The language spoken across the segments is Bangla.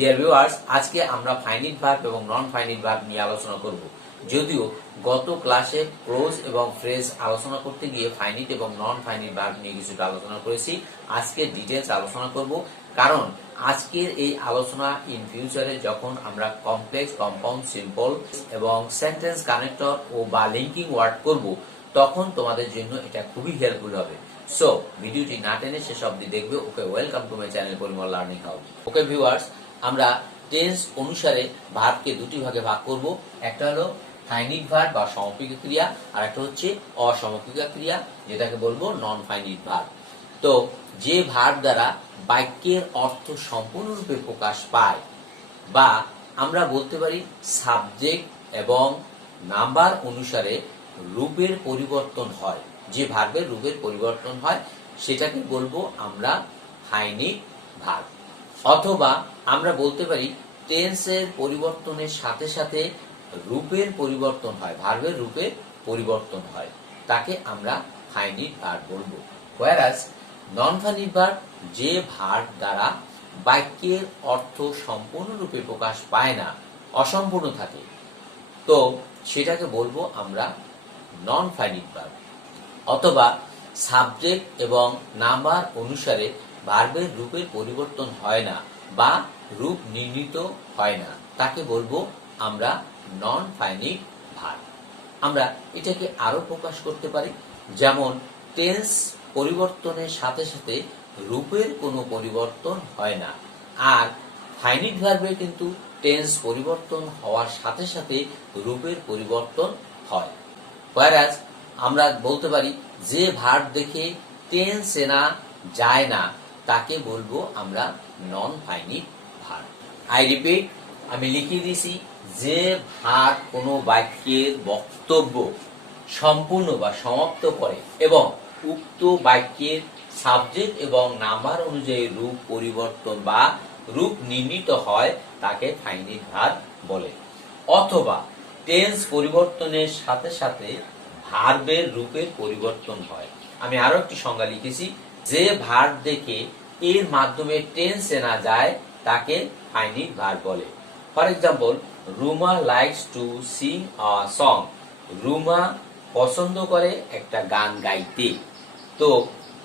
ডিয়ার ভিউয়ার্স, আজকে আমরা ফাইনিট ভার্ব এবং নন ফাইনিট ভার্ব নিয়ে আলোচনা করব। যদিও গত ক্লাসে ক্লোজ এবং ফ্রেজ আলোচনা করতে গিয়ে ফাইনিট এবং নন ফাইনিট ভার্ব নিয়ে কিছুটা আলোচনা করেছি। আজকে ডিটেইলস আলোচনা করব, কারণ আজকের এই আলোচনা ইন ফিউচারে যখন আমরা কমপ্লেক্স, কম্পাউন্ড, সিম্পল এবং সেন্টেন্স কানেক্টর ও বা লিঙ্কিং ওয়ার্ড করব, তখন তোমাদের জন্য এটা খুবই হেল্পফুল হবে। সো ভিডিওটি না টেনে শেষ অবধি দেখবে। Okay, welcome to my channel Parimal learning house. Okay viewers, আমরা টেন্স অনুসারে ভার্বকে দুটি ভাগে ভাগ করব। একটা হলো ফাইনিট ভার্ব বা সমপিকা ক্রিয়া, আর একটা হচ্ছে অসমপিকা ক্রিয়া, যেটাকে বলবো নন ফাইনিট ভার্ব। তো যে ভার্ব দ্বারা বাক্যের অর্থ সম্পূর্ণরূপে প্রকাশ পায়, বা আমরা বলতে পারি সাবজেক্ট এবং নাম্বার অনুসারে রূপের পরিবর্তন হয়, যে ভার্বের রূপের পরিবর্তন হয় সেটাকে বলবো আমরা ফাইনিট ভার্ব। অথবা আমরা বলতে পারি টেন্সের পরিবর্তনের সাথে সাথে রূপের পরিবর্তন হয়, ভার্বের রূপের পরিবর্তন হয়, তাকে আমরা ফাইনিট ভার্ব বলবো। হোয়ারাস নন ফাইনিট ভার্ব যে ভার্ব দ্বারা বাক্যের অর্থ সম্পূর্ণরূপে প্রকাশ পায় না, অসম্পূর্ণ থাকে, তো সেটাকে বলবো আমরা নন ফাইনিট ভার্ব। অথবা সাবজেক্ট এবং নাম্বার অনুসারে ভার্বের রূপের পরিবর্তন হয় না বা রূপ নির্ণীত হয় না, তাকে বলবো আমরা নন ফাইনিট ভার্ব। আমরা এটাকে আরো প্রকাশ করতে পারি, যেমন টেন্স পরিবর্তনের সাথে সাথে রূপের কোনো পরিবর্তন হয় না, আর ফাইনিট ভার্বে কিন্তু টেন্স পরিবর্তন হওয়ার সাথে সাথে রূপের পরিবর্তন হয়। হোয়ারাস আমরা বলতে পারি যে ভার্ব দেখে টেন্স চেনা যায় না, তাকে বলবো আমরা নন ফাইনিট ভার্ব। আই রিপিট, আমি লিখে দিয়েছি, যে ভার্ব কোনো বাক্যের বক্তব্য সম্পূর্ণ বা সমাপ্ত করে এবং উক্ত বাক্যের সাবজেক্ট এবং নাম্বার অনুযায়ী রূপ পরিবর্তন বা রূপ নির্ণীত হয়, তাকে ফাইনিট ভার্ব বলে। অথবা টেন্স পরিবর্তনের সাথে সাথে ভার্বের রূপের পরিবর্তন হয়। আমি আরো একটি সংজ্ঞা লিখেছি, যে ভার্ব দেখে এর মাধ্যমে টেন্স চেনা যায়, তাকে ফাইনিট ভার্ব বলে। For example, Ruma likes to sing a song. Ruma পছন্দ করে একটা গান গাইতে। তো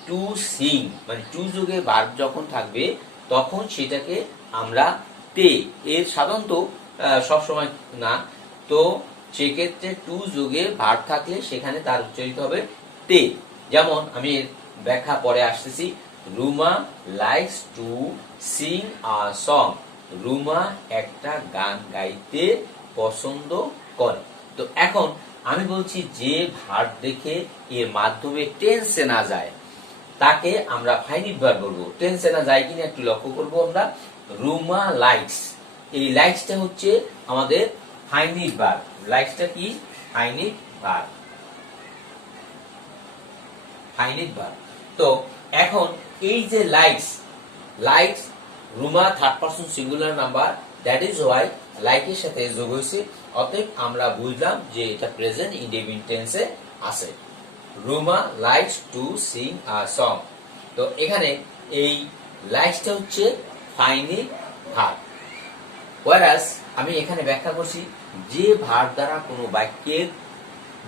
টু সিং মানে টু যুগে ভার্ব যখন থাকবে, তখন সেটাকে আমরা তে, এর সাধারণত সবসময় না, তো সেক্ষেত্রে টু যুগে ভার্ব থাকলে সেখানে তার উচ্চারিত হবে তে। যেমন আমি এর ব্যাখ্যা পরে আসতেছি। Ruma likes to sing a song. Ruma একটা গান গাইতে পছন্দ করে। তো এখন আমি বলছি যে ভার্ব দেখে এর মাধ্যমে টেন্স চেনা যায়, তাকে আমরা ফাইনিট ভার্ব বলবো। টেন্স চেনা যায় কিনা একটু লক্ষ্য করবো আমরা। রুমা লাইকস, এই লাইকসটা হচ্ছে আমাদের ফাইনিট ভার্ব। লাইকসটা কি? Finite verb. Finite verb. তো এখন এই যে লাইকস, লাইকস রুমা third person singular number, that is Y লাইকের সাথে যোগ হয়েছে। অতএব আমরা বুঝলাম যে এটা প্রেজেন্ট ইনডেফিনিট টেন্সে আছে। Ruma likes to sing a song. তো এখানে এই লাইকসটা হচ্ছে ফাইনিট ভার্ব। হোয়ারাস আমি এখানে ব্যাখ্যা করছি, যে ভার্ব দ্বারা কোনো বাক্যের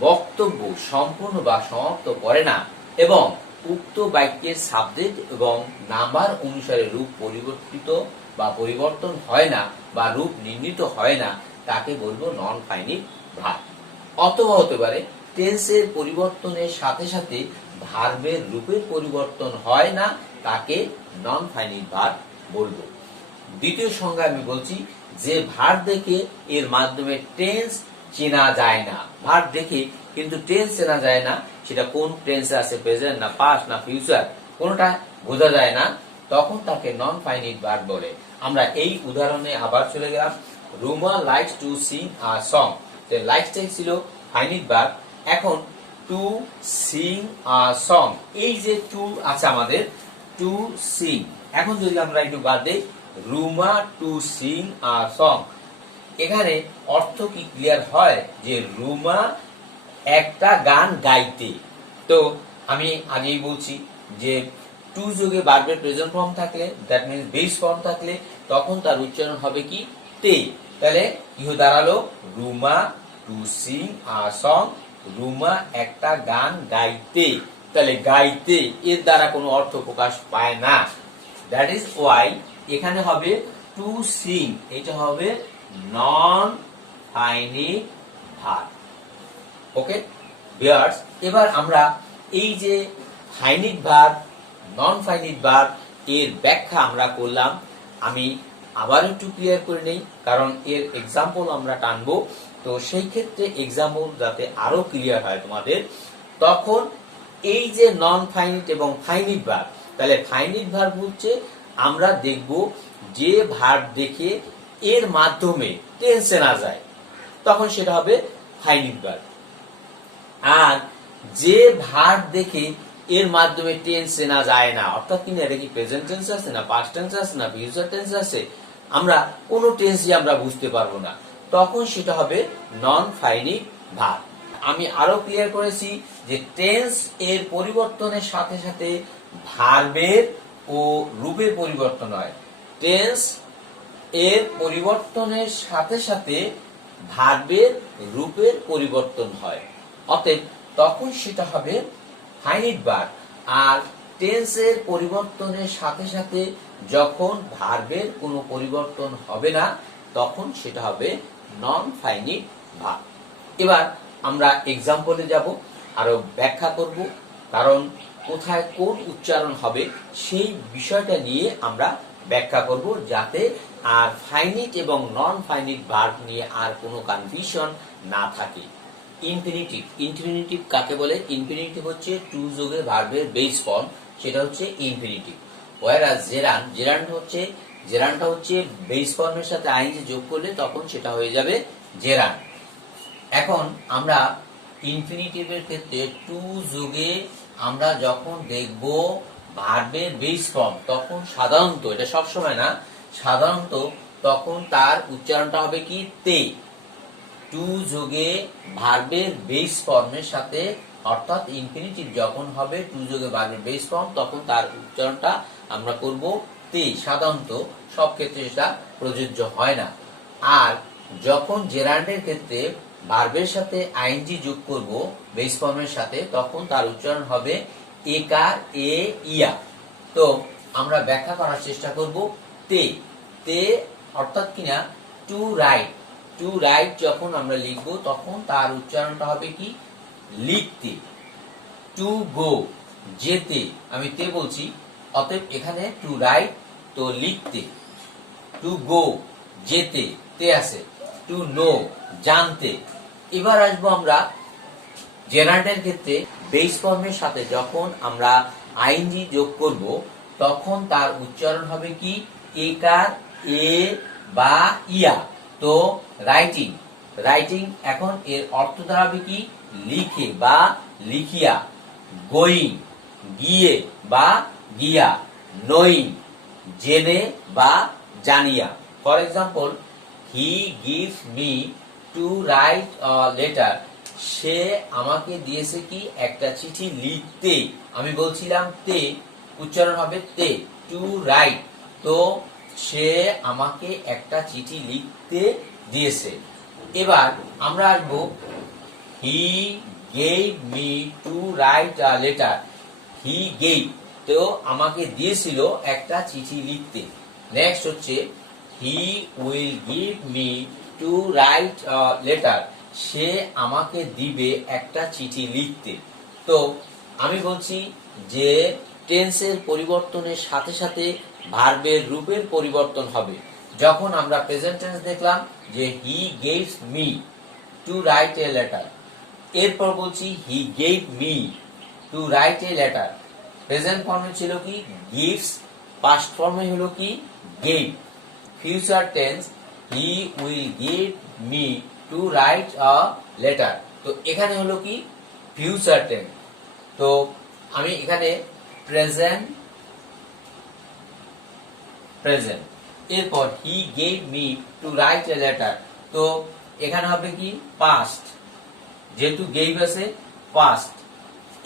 বক্তব্য সম্পূর্ণ বা সমাপ্ত করে না এবং উক্ত বাক্যের সাবজেক্ট এবং নাম্বার অনুসারে রূপ পরিবর্তিত বা পরিবর্তন হয় না বা রূপ নির্ণীত হয় না, তাকে বলবো নন ফাইনিট ভার্ব। অথবা হতে পারে টেন্সের পরিবর্তনের সাথে সাথে ভার্বের রূপের পরিবর্তন হয় না, তাকে নন ফাইনিট ভার্ব বলবো। দ্বিতীয় সংজ্ঞা আমি বলছি, যে ভার্ব দেখে এর মাধ্যমে টেন্স চেনা যায় না। ভার্ব দেখে কিন্তু টেন্স চেনা যায় না, সেটা কোন টেন্সে আছে, প্রেজেন্ট না পাস্ট না ফিউচার, কোনটা বোঝা যায় না, তখন তাকে নন ফাইনিট ভার্ব বলে। আমরা এই উদাহরণে আবার চলে গেলাম। Ruma likes to sing a song. তো লাইকসটাই ছিল ফাইনিট ভার্ব। এখন টু সিং আ সং, এই যে টু আছে আমাদের, টু সিং, এখন যদি আমরা একটু বাদ দেই, Ruma to sing a song, এখানে অর্থ কি ক্লিয়ার হয় যে রুমা একটা গান গাইতে। তো আমি আগেই বলছি যে টু যুগে ভার্বের প্রেজেন্ট ফর্ম থাকলে, দ্যাট মিন্স বেস ফর্ম থাকলে তখন তার উচ্চারণ হবে কি তে। তাহলে কি হয়ে দাঁড়ালো, Ruma to sing a song, Ruma একটা গান গাইতে। তাহলে গাইতে এর দ্বারা কোনো অর্থ প্রকাশ পায় না। দ্যাট ইজ ওয়াই এখানে হবে টু সিং, এটা হবে নন ফাইনিট ভার্ব। ওকে ভিউয়ার্স, এবার আমরা এই যে ফাইনিট ভার্ব, নন ফাইনিট ভার্ব এর ব্যাখ্যা আমরা করলাম। আমি আবার একটু ক্লিয়ার করে নেই, কারণ এর এক্সাম্পল আমরা টানবো। তো সেই ক্ষেত্রে এক্সাম্পল যাতে আরো ক্লিয়ার হয় তোমাদের, তখন এই যে নন ফাইনিট এবং ফাইনিট ভার্ব, তাহলে ফাইনিট ভার্ব হচ্ছে আমরা দেখব যে ভার্ব দেখে এর মাধ্যমে টেন্স না যায়, তখন সেটা হবে ফাইনিট ভার্ব। আর যে ভার্ব দেখে এর মাধ্যমে টেন্স চেনা যায় না, অর্থাৎ কিনা এটা কি প্রেজেন্ট টেন্স আছে না পাস্ট টেন্স আছে না ফিউচার টেন্স আছে, আমরা কোনো টেন্সই আমরা বুঝতে পারবো না, তখন সেটা হবে নন ফাইনিট ভার্ব। আমি আরো ক্লিয়ার করেছি যে টেন্স এর পরিবর্তনের সাথে সাথে ভার্বের ও রূপের পরিবর্তন হয়। টেন্স এর পরিবর্তনের সাথে সাথে ভার্বের রূপের পরিবর্তন হয়, অতএব তখন সেটা হবে ফাইনিট ভার্ব। আর টেন্সের পরিবর্তনের সাথে সাথে যখন ভার্বের কোনো পরিবর্তন হবে না, তখন সেটা হবে নন ফাইনিট ভার্ব। এবার আমরা এক্সাম্পলে যাব, আরো ব্যাখ্যা করব, কারণ কোথায় কোন উচ্চারণ হবে সেই বিষয়টা নিয়ে আমরা ব্যাখ্যা করব, যাতে আর ফাইনিট এবং নন ফাইনিট ভার্ব নিয়ে আর কোনো কনফিউশন না থাকে। ইনফিনিটিভ, ইনফিনিটিভ কাকে বলে? ইনফিনিটিভ হচ্ছে টু যোগে ভার্বের বেস ফর্ম, সেটা হচ্ছে ইনফিনিটিভ। ওয়ারাস জেরান, জেরানটা হচ্ছে বেস ফর্মের সাথে আইএনজি যোগ করলে তখন সেটা হয়ে যাবে জেরান। এখন আমরা ইনফিনিটিভের ক্ষেত্রে টু যোগে আমরা যখন দেখব ভার্বের বেস ফর্ম, তখন সাধারণত, এটা সবসময় না, সাধারণত তখন তার উচ্চারণটা হবে কি তে। টু যোগে ভার্বের বেস ফর্মের সাথে, অর্থাৎ ইনফিনিটিভ যখন হবে টু যোগে ভার্বের বেস ফর্ম, তখন তার উচ্চারণটা আমরা করব তে। সাধারণত সব ক্ষেত্রে এটা প্রযোজ্য হয় না। আর যখন জেরান্ডের ক্ষেত্রে ভার্বের সাথে আইএনজি যোগ করব বেস ফর্মের সাথে, তখন তার উচ্চারণ হবে একার এ ইয়া। তো আমরা ব্যাখ্যা করার চেষ্টা করব। তে, তে অর্থাৎ কিনা টু রাইট, টু রাইট যখন আমরা লিখব তখন তার উচ্চারণটা হবে কি লিখতে। টু গো, যেতে, আমি তে বলছি, অতএব এখানে টু রাইট, তো লিখতে। টু গো, যেতে, তে আছে। টু নো, জানতে। এবার আসবো আমরা জেরান্ডের ক্ষেত্রে বেস ফর্মের সাথে যখন আমরা আইএনজি যোগ করব, তখন তার উচ্চারণ হবে কি একার এ বা ইয়া। তো রাইটিং, রাইটিং এখন এর অর্থ দাঁড়াবে কি লিখে বা লিখিয়া। গোয়িং, গিয়ে বা গিয়া। নোয়িং, জেনে বা জানিয়া। For example, he gives me to write a letter, সে আমাকে দিয়েছে কি একটা চিঠি লিখতে। আমি বলছিলাম তে, উচ্চারণ হবে তে, টু রাইট। তো সে আমাকে একটা চিঠি লিখতে দিয়েছে। এবার আমরা আসবো he gave me to write a letter, he gave, তো আমাকে দিয়েছিল একটা চিঠি লিখতে। নেক্সট হচ্ছে he will give me to write a letter, সে আমাকে দিবে একটা চিঠি লিখতে। তো আমি বলছি যে টেন্সের পরিবর্তনের সাথে সাথে ভার্বের রূপের পরিবর্তন হবে। যখন আমরা প্রেজেন্ট টেন্স দেখলাম যে he gaves me to write a letter, এরপর বলছি he gave me to write a letter. Present ফর্মে ছিল কি গিভস, পাস্ট ফর্মে হলো কি gave. Future tense he will give me to write a letter, তো এখানে হলো কি ফিউচার টেন্স। তো আমি এখানে প্রেজেন্ট, প্রেজেন্ট, এরপর হি gave me to write a letter, তো এখানে হবে কি পাস্ট, যেহেতু গেভ আছে পাস্ট।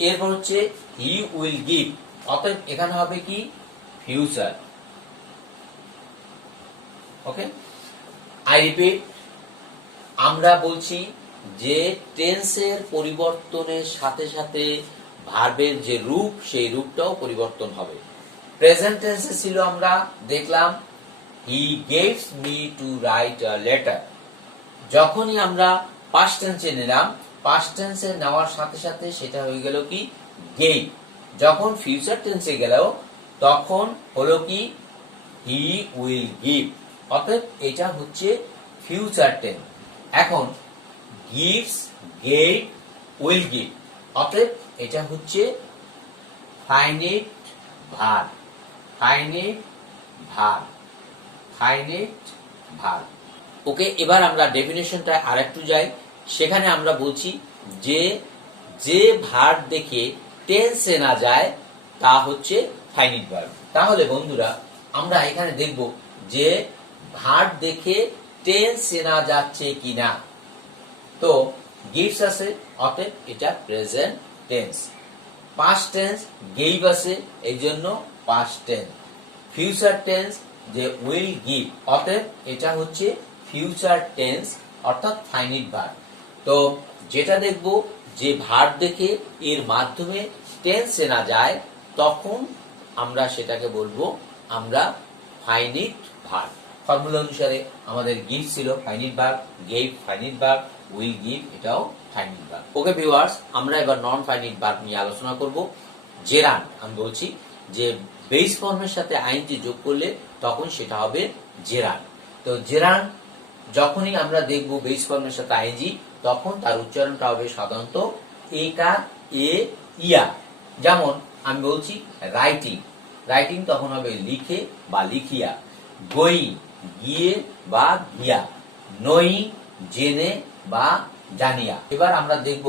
এরপর হচ্ছে হি উইল গিভ, অতএব এখানে হবে কি ফিউচার। ওকে, আই রিপিট, আমরা বলছি যে টেন্সের পরিবর্তনের সাথে সাথে ভার্বের যে রূপ সেই রূপটাও পরিবর্তন হবে। প্রেজেন্ট টেন্সে ছিল আমরা দেখলাম he gaves me to write a letter. যখনই আমরা পাস্ট টেন্সে নিলাম, পাস্ট টেন্সে নেওয়ার সাথে সাথে সেটা হয়ে গেল কি গেভ। যখন ফিউচার টেন্সে গেল তখন হলো কি হি উইল গিভ। অতএব এটা হচ্ছে ফিউচার টেন্স। এখন গিভস, গেভ, উইল গিভ, অতএব এটা হচ্ছে finite verb, finite verb, finite verb. Okay, এবার আমরা ডেফিনেশনটা আরেকটু যাই। সেখানে আমরা বলছি যে যে ভার্ব দেখে টেন্স চেনা যায় তা হচ্ছে ফাইনিট ভার্ব। তাহলে বন্ধুরা আমরা এখানে দেখব যে ভার্ব দেখে টেন্স চেনা যাচ্ছে কিনা। তো গিভস আছে, অতএব এটা present tense. Past tense gave আছে, এই জন্য পাস্ট টেন্স। ফিউচার টেন্স যে উইল গিভ, অতএব এটা হচ্ছে ফিউচার টেন্স অর্থাৎ ফাইনিট ভার্ব। তো যেটা দেখব যে ভার্ব দেখে এর মাধ্যমে টেন্স চেনা যায় তখন আমরা সেটাকে বলবো আমরা ফাইনিট ভার্ব। ফর্মুলা অনুসারে আমাদের গিভ ছিল finite verb, gave finite verb, will give এটাও ফাইনিট ভার্ব। ওকে ভিউয়ার্স, আমরা এবার নন ফাইনিট ভার্ব নিয়ে আলোচনা করব। জেরান্ড, আমি বলছি যে বেস ফর্মের সাথে আইএনজি যোগ করলে তখন সেটা হবে জেরান্ড। তো জেরান্ড যখনই আমরা দেখব বেস ফর্মের সাথে আইএনজি, তখন তার উচ্চারণটা হবে সাধারণত একা এ ইয়া। যেমন আমি বলছি রাইটিং, রাইটিং তখন হবে লিখে বা লিখিয়া। গোয়িং, গিয়ে বা গিয়া। নোয়িং, জেনে বা জানিয়া। এবার আমরা দেখব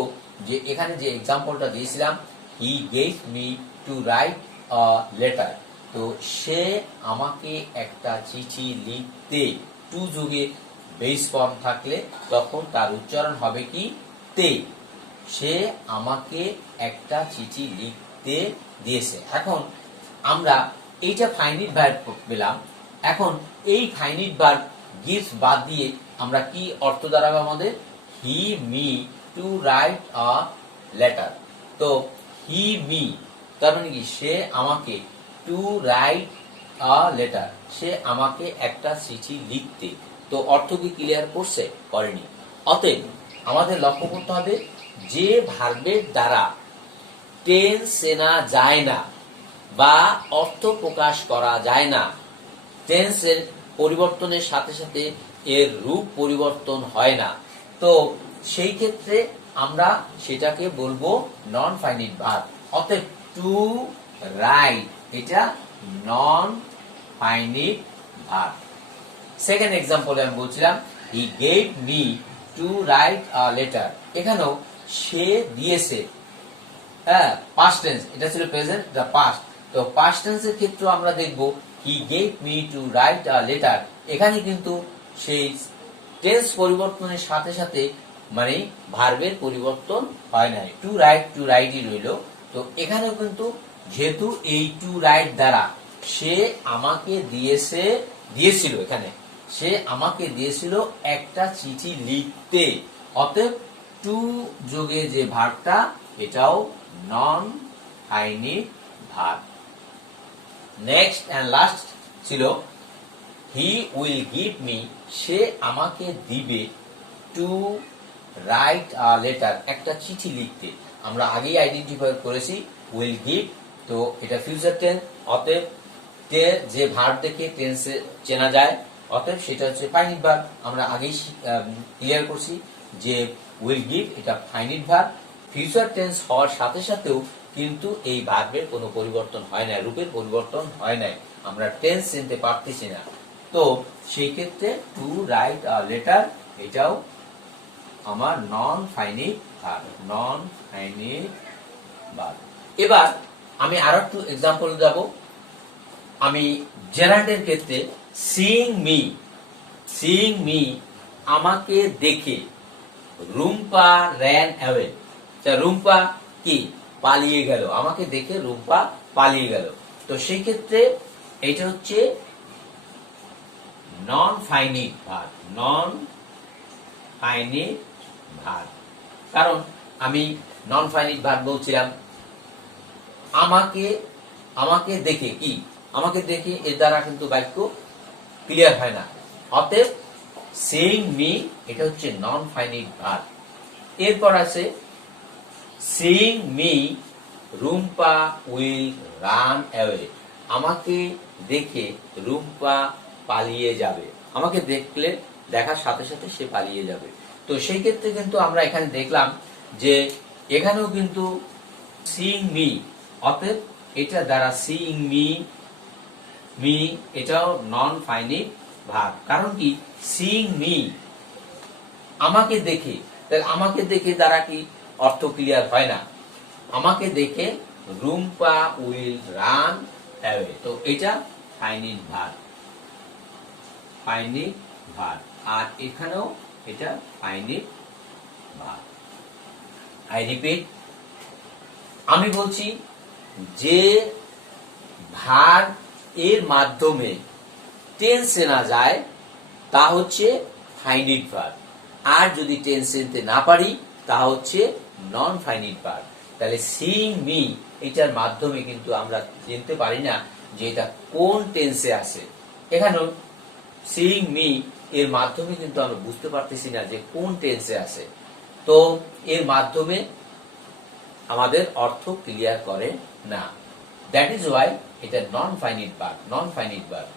যে এখানে যে এক্সাম্পলটা দিয়েছিলাম, হি gave me to write a letter. তো সে আমাকে একটা চিঠি লিখতে, টু যুগে বেস ফর্ম থাকলে তখন তার উচ্চারণ হবে কি তে। সে আমাকে একটা চিঠি লিখতে দিয়েছে। এখন আমরা এইটা ফাইনিট ভার্ব পেলাম। এখন এই ফাইনিট ভার্ব গিভস বাদ দিয়ে আমরা কি অর্থ দাঁড়াবে আমাদের? He me to write a letter. তো হি মি তার মানে কি সে আমাকে, টু রাইট আ লেটার সে আমাকে একটা চিঠি লিখতে। তো অর্থ কি ক্লিয়ার করছে? করেনি। অতএব আমাদের লক্ষ্য করতে হবে যে ভার্বের দ্বারা টেন্স চেনা যায় না বা অর্থ প্রকাশ করা যায় না, টেন্সের পরিবর্তনের সাথে সাথে এর রূপ পরিবর্তন হয় না, তো সেই ক্ষেত্রে আমরা সেটাকে বলবো নন ফাইনিট ভার্ব। অতএব টু রাইট এটা নন ফাইনিট ভার্ব। সেকেন্ড এক্সাম্পলে আমি বলছিলাম হি gave me to write a letter. এখানেও সে দিয়েছে, হ্যাঁ পাস্ট টেন্স, এটা ছিল প্রেজেন্ট, দা পাস্ট। তো পাস্ট টেন্সের ক্ষেত্রে আমরা দেখব হি gave me to write a letter. এখানে কিন্তু সেই টেন্স পরিবর্তনের সাথে সাথে মানে ভার্বের পরিবর্তন হয় নাই, টু রাইটই রইল। তো এখানেও কিন্তু যেহেতু এই টু রাইট দ্বারা সে আমাকে দিয়েছিল, এখানে সে আমাকে দিয়েছিল একটা চিঠি লিখতে, অতএব টু যোগে যে ভার্বটা এটাও non finite verb. Next and last ছিল হি উইল গিভ মি, সে আমাকে দিবে, টু রাইট আ লেটার একটা চিঠি লিখতে। আমরা আগেই আইডেন্টিফাই করেছি উইল গিভ, তো এটা ফিউচার টেন্স, অতএব যে ভার্ব দেখে টেন্সে চেনা যায়, অতএব সেটা হচ্ছে ফাইনিট ভার্ব। আমরা আগেই ক্লিয়ার করছি যে উইল গিভ এটা ফাইনিট ভার্ব। ফিউচার টেন্স হওয়ার সাথে সাথেও কিন্তু এই ভার্বের কোনো পরিবর্তন হয় না, রূপের পরিবর্তন হয় নাই, আমরা টেন্স চিনতে পারতেছি না। তো সেই ক্ষেত্রে টু রাইট আ লেটার এটাও আমার নন ফাইনিট ভার্ব, নন ফাইনিট ভার্ব। এবার আমি আরো একটু এক্সাম্পল দেব। আমি জেরান্ডের ক্ষেত্রে সিইং মি আমাকে দেখে, রুম্পা র্যান অ্যাওয়ে। রুম্পা কি পালিয়ে গেল, আমাকে দেখে রুম্পা পালিয়ে গেল। তো সেই ক্ষেত্রে এটা হচ্ছে নন ফাইনিট ভার্ব, নন ফাইনিট ভার্ব। কারণ আমি নন ফাইনিট ভার্ব বলছিলাম, আমাকে আমাকে দেখে কি, আমাকে দেখে এর দ্বারা কিন্তু বাক্য ক্লিয়ার হয় না। অতএব সিইং মি এটা হচ্ছে নন ফাইনিট ভার্ব। এরপর আছে seeing me Rumpa will run away, আমাকে দেখে রুম্পা পালিয়ে যাবে। আমাকে দেখলে, দেখার সাথে সাথে সে পালিয়ে যাবে। তো সেই ক্ষেত্রে কিন্তু আমরা এখানে দেখলাম যে এখানেও কিন্তু সিইং মি, অতএব এটা দ্বারা সিইং মি এটাও নন ফাইনিট ভার্ব। কারণ কি, সিইং মি আমাকে দেখে, তাহলে আমাকে দেখে দ্বারা কি অর্থ ক্লিয়ার হয় না। আমাকে দেখে রুম্পা উইল রান অ্যাওয়ে, তো এটা ফাইনিট ভার্ব, ফাইনিট ভার্ব। আর এখানেও এটা ফাইনিট ভার্ব। আই রিপিট, আমি বলছি যে ভার্ব এর মাধ্যমে টেন্স চেনা যায় তা হচ্ছে ফাইনিট ভার্ব, আর যদি টেন্স চিনতে না পারি তা হচ্ছে নন ফাইনিট ভার্ব। তাহলে সিইং মি এটার মাধ্যমে কিন্তু আমরা চিনতে পারি না যে এটা কোন টেন্সে আছে। এখানেও সিইং মি এর মাধ্যমে কিন্তু আমরা বুঝতে পারতেছি না যে কোন টেন্সে আছে। তো এর মাধ্যমে আমাদের অর্থ ক্লিয়ার করে না। দ্যাট ইজ ওয়াই এটা নন ফাইনিট ভার্ব, নন ফাইনিট ভার্ব।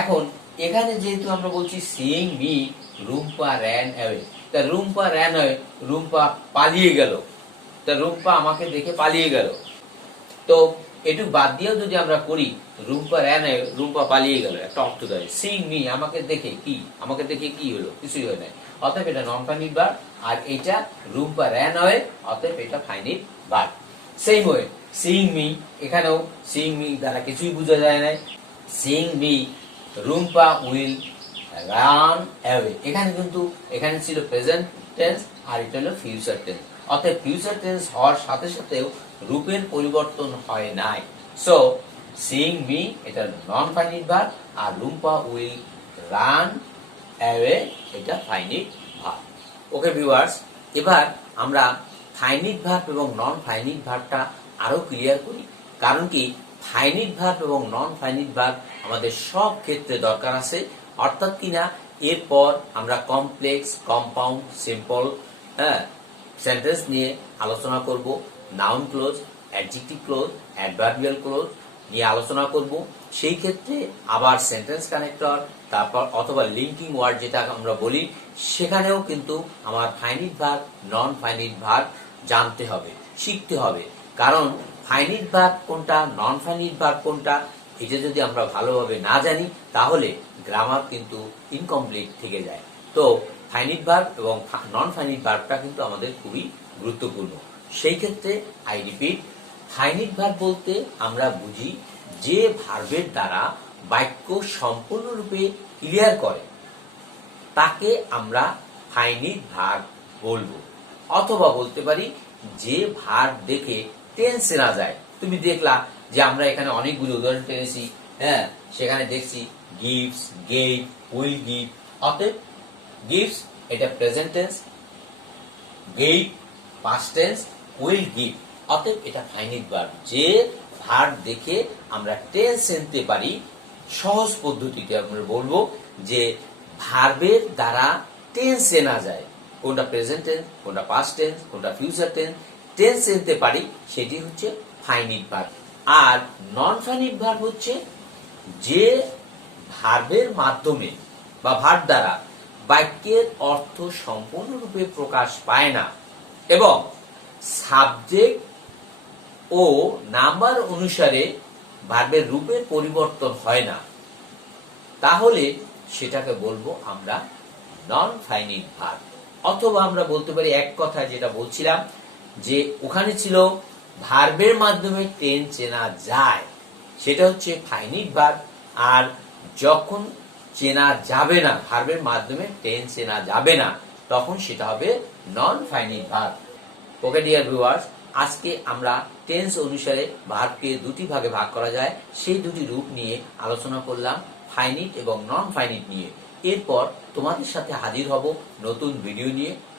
এখন এখানে যেহেতু আমরা বলছি seeing me Rumpa ran away, তা রুম্পা র্যান অ্যাওয়ে, রুম্পা পালিয়ে গেল, তা রুম্পা আমাকে দেখে পালিয়ে গেল। তো একটু বাদ দিয়েও যদি আমরা করি, রুম্পা র্যান অ্যাওয়ে, রুম্পা পালিয়ে গেল, একটা অর্থ দেয়। সিইং মি আমাকে দেখে কি, আমাকে দেখে কি হলো, কিছুই হয় নাই, অতএব এটা নন ফাইনিট ভার্ব। আর এটা রুম্পা র্যান অ্যাওয়ে, অতএব এটা finite verb. Same way seeing me, এখানেও সিইং মি দ্বারা কিছুই বোঝা যায় না। Seeing me Rumpa will run away, এখানে কিন্তু এখানে ছিল প্রেজেন্ট টেন্স আর এটা হলো ফিউচার টেন্স। অতএব ফিউচার টেন্স হওয়ার সাথে সাথেও রূপের পরিবর্তন হয় নাই। সো সিইং মি এটা নন ফাইনিট ভার্ব, আর রুম্পা উইল রান অ্যাওয়ে এটা ফাইনিট ভার্ব। ওকে ভিউয়ার্স, এবার আমরা ফাইনিট ভার্ব এবং নন ফাইনিট ভার্বটা আরো ক্লিয়ার করি। কারণ কি, ফাইনিট ভার্ব এবং নন ফাইনিট ভার্ব আমাদের সব ক্ষেত্রে দরকার আছে। অর্থাৎ কিনা এরপর আমরা কমপ্লেক্স, কম্পাউন্ড, সিম্পল সেন্টেন্স নিয়ে আলোচনা করব। Noun clause, adjective clause, adverbial close নিয়ে আলোচনা করব। সেই ক্ষেত্রে আবার সেন্টেন্স কানেক্টর, তারপর অথবা লিঙ্কিং ওয়ার্ড যেটা আমরা বলি, সেখানেও কিন্তু আমার ফাইনিট ভার্ব, নন ফাইনিট ভার্ব জানতে হবে, শিখতে হবে। কারণ ফাইনিট ভার্ব কোনটা, নন ফাইনিট ভার্ব কোনটা, এটা যদি আমরা ভালোভাবে না জানি তাহলে গ্রামার কিন্তু ইনকমপ্লিট থেকে যায়। তো ফাইনিট ভার্ব এবং নন ফাইনিট ভার্বটা কিন্তু আমাদের খুবই গুরুত্বপূর্ণ। সেই ক্ষেত্রে আই রিপিট, ফাইনিট ভার্ব বলতে আমরা বুঝি যে ভার্বের দ্বারা বাক্য সম্পূর্ণরূপে ক্লিয়ার করে তাকে আমরা ফাইনিট ভার্ব বলবো। অথবা বলতে পারি যে ভার্ব দেখে টেন্স চেনা যায়। তুমি দেখলা যে আমরা এখানে অনেকগুলো উদাহরণ টেনেছি, সেখানে দেখছি গিভস, গেভ, উইল গিভ। অতএব গিভস এটা present tense, gave past tense, will give, অতএব এটা ফাইনিট ভার্ব। যে ভার্ব দেখে আমরা টেন্স চিনতে পারি, সহজ পদ্ধতিতে আমরা বলবো যে ভার্বের দ্বারা টেন্স চেনা যায়, কোনটা প্রেজেন্ট টেন্স, কোনটা পাস্ট টেন্স, কোনটা ফিউচার টেন্স, টেন্স চিনতে পারি, সেটি হচ্ছে ফাইনিট ভার্ব। আর নন ফাইনিট ভার্ব হচ্ছে যে ভার্বের মাধ্যমে বা ভার্ব দ্বারা বাক্যের অর্থ সম্পূর্ণরূপে প্রকাশ পায় না এবং সাবজেক্ট ও নাম্বার অনুসারে ভার্বের রূপের পরিবর্তন হয় না, তাহলে সেটাকে বলবো আমরা নন ফাইনিট ভার্ব। অথবা আমরা বলতে পারি এক কথায় যেটা বলছিলাম যে ওখানে ছিল ভার্বের মাধ্যমে টেন্স চেনা যায়, সেটা হচ্ছে ফাইনিট ভার্ব। আর যখন চেনা যাবে না, ভার্বের মাধ্যমে টেন্স চেনা যাবে না, তখন সেটা হবে নন finite verb. Okay dear viewers, আজকে আমরা টেন্স অনুসারে ভার্বকে দুটি ভাগে ভাগ করা যায় সেই দুটি রূপ নিয়ে আলোচনা করলাম, ফাইনিট এবং নন ফাইনিট নিয়ে। এরপর তোমাদের সাথে হাজির হব নতুন ভিডিও নিয়ে।